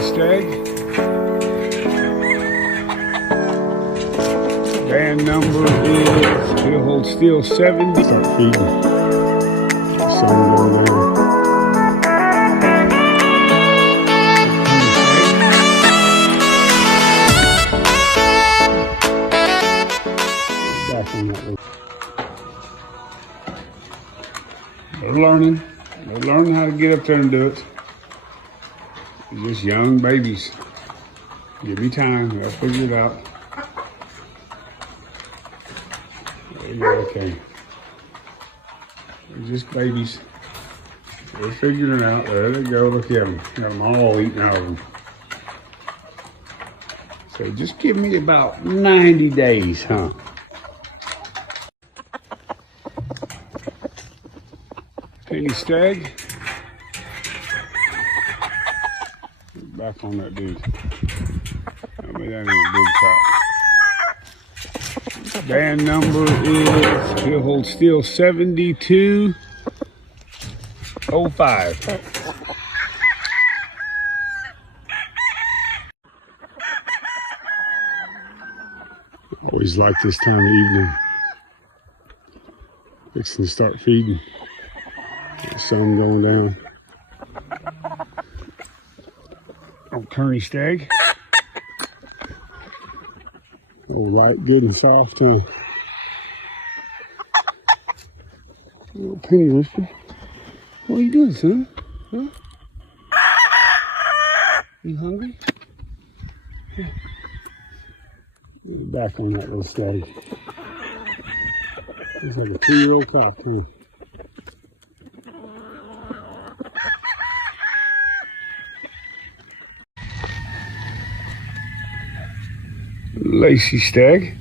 Stag. Band number is, he'll hold still 70. Start feeding. Sun going down. Back on that one. They're learning how to get up there and do it. They're just young babies. Give me time, I'll figure it out. There you go, okay. They're just babies. They're figuring it out. There they go, look at them. Got them all eating out of them. So just give me about 90 days, huh? Penny Stag. Back on that dude. I mean, that ain't a big top. Band number is, he'll hold still 7205. Always like this time of evening. Fixing to start feeding. The sun going down. Oh, Kearney Stag. Oh, light, good and soft, huh? Little penny whisper. What are you doing, son? Huh? You hungry? Yeah. Back on that little stag. Looks like a 2-year-old cock, huh? Lacy Stag.